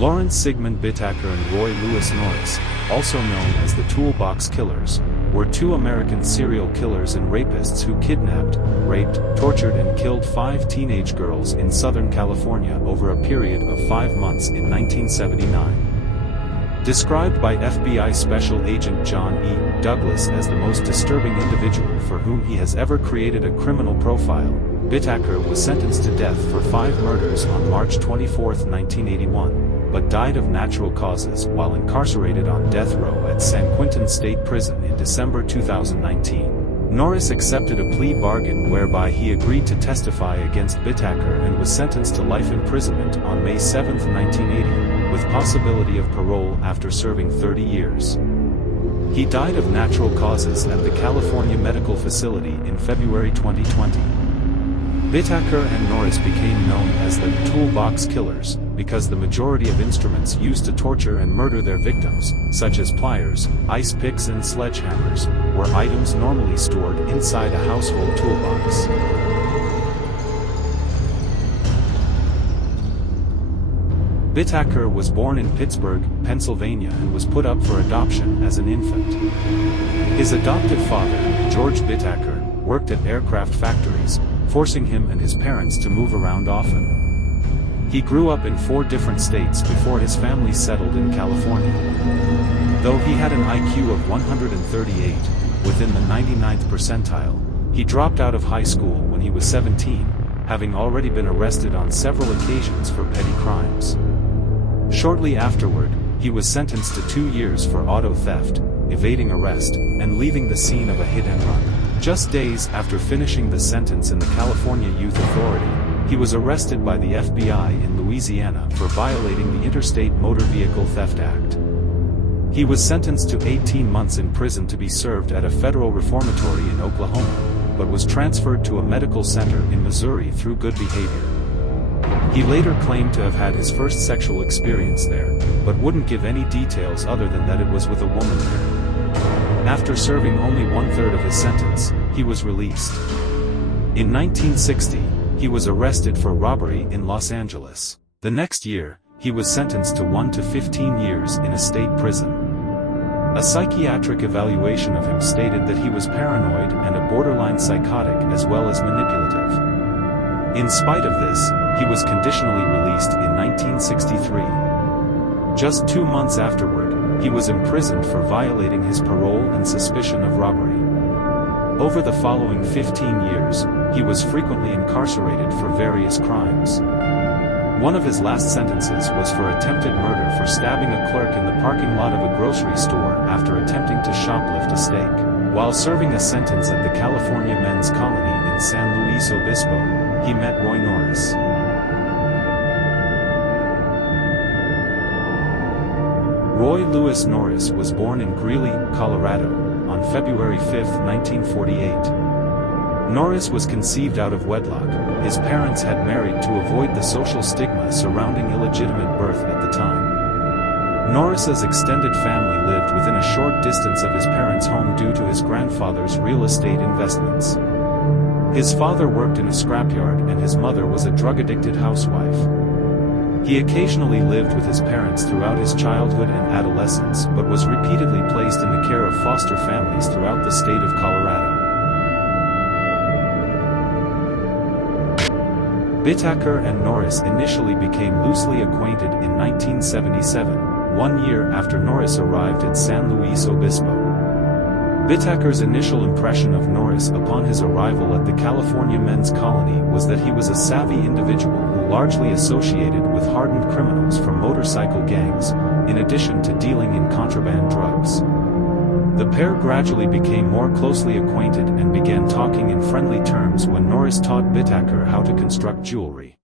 Lawrence Sigmund Bittaker and Roy Lewis Norris, also known as the Toolbox Killers, were two American serial killers and rapists who kidnapped, raped, tortured and killed 5 teenage girls in Southern California over a period of 5 months in 1979. Described by FBI Special Agent John E. Douglas as the most disturbing individual for whom he has ever created a criminal profile, Bittaker was sentenced to death for 5 murders on March 24, 1981, but died of natural causes while incarcerated on death row at San Quentin State Prison in December 2019. Norris accepted a plea bargain whereby he agreed to testify against Bittaker and was sentenced to life imprisonment on May 7, 1980, with possibility of parole after serving 30 years. He died of natural causes at the California Medical Facility in February 2020. Bittaker and Norris became known as the Toolbox Killers because the majority of instruments used to torture and murder their victims, such as pliers, ice picks and sledgehammers, were items normally stored inside a household toolbox. Bittaker was born in Pittsburgh, Pennsylvania and was put up for adoption as an infant. His adoptive father, George Bittaker, worked at aircraft factories, forcing him and his parents to move around often. He grew up in 4 different states before his family settled in California. Though he had an IQ of 138, within the 99th percentile, he dropped out of high school when he was 17, having already been arrested on several occasions for petty crimes. Shortly afterward, he was sentenced to 2 years for auto theft, evading arrest, and leaving the scene of a hit and run. Just days after finishing the sentence in the California Youth Authority, he was arrested by the FBI in Louisiana for violating the Interstate Motor Vehicle Theft Act. He was sentenced to 18 months in prison to be served at a federal reformatory in Oklahoma, but was transferred to a medical center in Missouri through good behavior. He later claimed to have had his first sexual experience there, but wouldn't give any details other than that it was with a woman there. After serving only 1/3 of his sentence, he was released. In 1960, he was arrested for robbery in Los Angeles. The next year, he was sentenced to 1 to 15 years in a state prison. A psychiatric evaluation of him stated that he was paranoid and a borderline psychotic as well as manipulative. In spite of this, he was conditionally released in 1963. Just 2 months afterward, he was imprisoned for violating his parole and suspicion of robbery. Over the following 15 years, he was frequently incarcerated for various crimes. One of his last sentences was for attempted murder for stabbing a clerk in the parking lot of a grocery store after attempting to shoplift a steak. While serving a sentence at the California Men's Colony in San Luis Obispo, he met Roy Norris. Roy Lewis Norris was born in Greeley, Colorado, on February 5, 1948. Norris was conceived out of wedlock. His parents had married to avoid the social stigma surrounding illegitimate birth at the time. Norris's extended family lived within a short distance of his parents' home due to his grandfather's real estate investments. His father worked in a scrapyard and his mother was a drug-addicted housewife. He occasionally lived with his parents throughout his childhood and adolescence but was repeatedly placed in the care of foster families throughout the state of Colorado. Bittaker and Norris initially became loosely acquainted in 1977, 1 year after Norris arrived at San Luis Obispo. Bittaker's initial impression of Norris upon his arrival at the California Men's Colony was that he was a savvy individual who largely associated with hardened criminals from motorcycle gangs, in addition to dealing in contraband drugs. The pair gradually became more closely acquainted and began talking in friendly terms when Norris taught Bittaker how to construct jewelry.